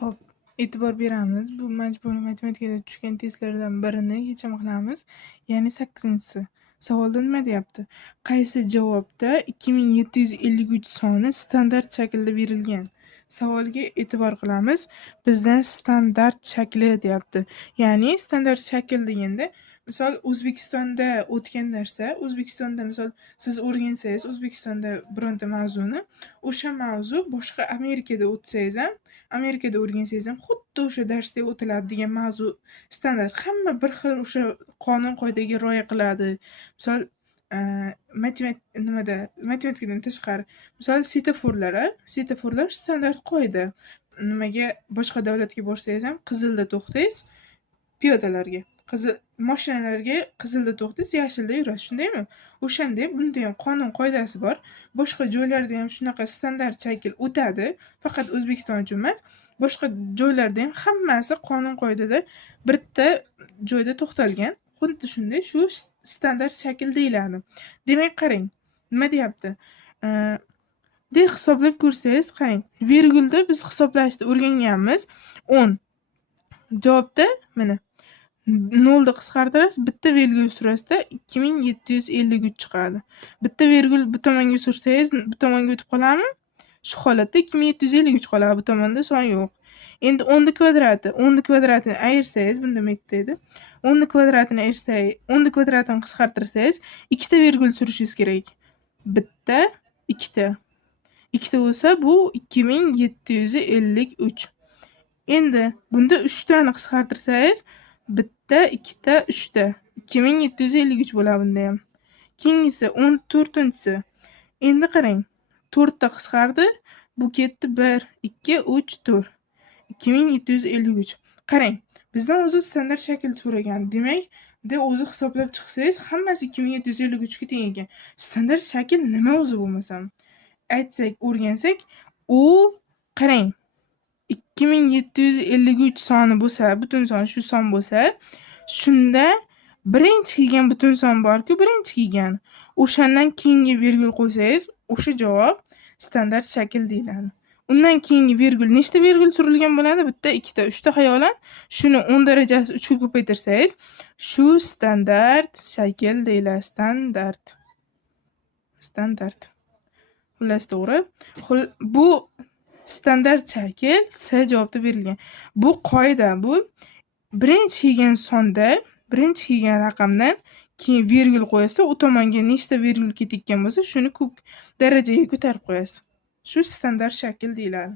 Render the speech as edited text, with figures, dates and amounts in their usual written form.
Xo'p, e'tibor beramiz. Bu majburiy matematikada tushgan testlardan birini yechim qilamiz. Ya'ni 8-si. Savolda nima deyapti? Qaysi javobda 2753 soni standart shaklda berilgan? Savolga e'tibor qilamiz. Bizdan standart shakli deyapti. Ya'ni standart shakl deganda, misol O'zbekistonda o'tgan narsa, O'zbekistonda misol siz o'rgansangiz O'zbekistonda bironta mavzuni, o'sha mavzu boshqa Amerikada o'tsangiz ham, Amerikada o'rgansangiz ham xuddi o'sha darsdek o'tiladi degan mavzu standart. Hamma bir xil o'sha qonun qoidaga rioya qiladi. Misol matematikadan tashqari, misol svetoforlar standart qoida. Nimaga boshqa davlatga borsangiz ham qizilda to'xtaysiz, piyodalarga mashinalarga qizilda to'xtaysiz, yashilda yurasiz, shundaymi? O'shanday bunda ham qonun qoidasi bor. Boshqa joylarda ham shunaqa standart shakl o'tadi, faqat O'zbekiston uchun emas. Boshqa joylarda ham hammasi qonun qoidada bitta joyda to'xtalgan. Xuddi shunday shu standart shakl deyiladi. Demak, qarang, nima deyapti? Deb hisoblab ko'rsangiz, qarang, virgulda biz hisoblashni o'rganganmiz. 10. Javobda mana 0 ni qisqartirasiz, bitta virgul surasida 2753 chiqadi. Bitta virgul bu tomonga sursangiz, bu tomonga o'tib qoladimi? Shu holatda 2753 qoladi, bu tomonda son yo'q. Endi 10 ni kvadratini ayirsangiz, bunda nima edi? 10 ni kvadratini ayirsangiz, 10 ni kvadratini qisqartirsangiz, ikkita virgul surishingiz kerak. Bitta, ikkita. Ikkita bo'lsa bu 2753. Endi bunda 3 tani qisqartirsangiz, bitta, ikkita, 3 ta. 2753 bo'ladi bunda ham. Keyingisi 14-si. Endi qarang, 4 ta qisqardi. Bu ketdi 1, 2, 3, 4. 2753. Qarang, bizdan o'zi standart shakl so'ragan. Demak, o'zi hisoblab chiqsangiz, hammasi 2753 ga teng ekan. Standart shakl nima o'zi bo'lmasam? Aytsak, o'rgansak, u qarang, 2753 soni bo'lsa, butun son shu son bo'lsa, shunda birinchi kelgan butun son bor-ku, birinchi kelgan. O'shandan keyingi virgul qo'ysangiz, o'sha javob standart shakl deyiladi. Undan keyingi virgul nechta virgul surilgan bo'ladi? Bitta, ikkita, 3 ta xayolan. Shuni 10 darajasi 3 ga ko'paytirsangiz, shu standart shakl deyiladi. Standart. Xullas, to'g'ri. Bu standart shakl S javobda berilgan. Bu qoida, bu birinchi kelgan sonda, birinchi kelgan raqamdan keyin virgul qo'yasiz, u tomonga nechta virgul ketgan bo'lsa, shuni ko'p darajaga ko'tarib qo'yasiz. Shu standart shakl deyiladi.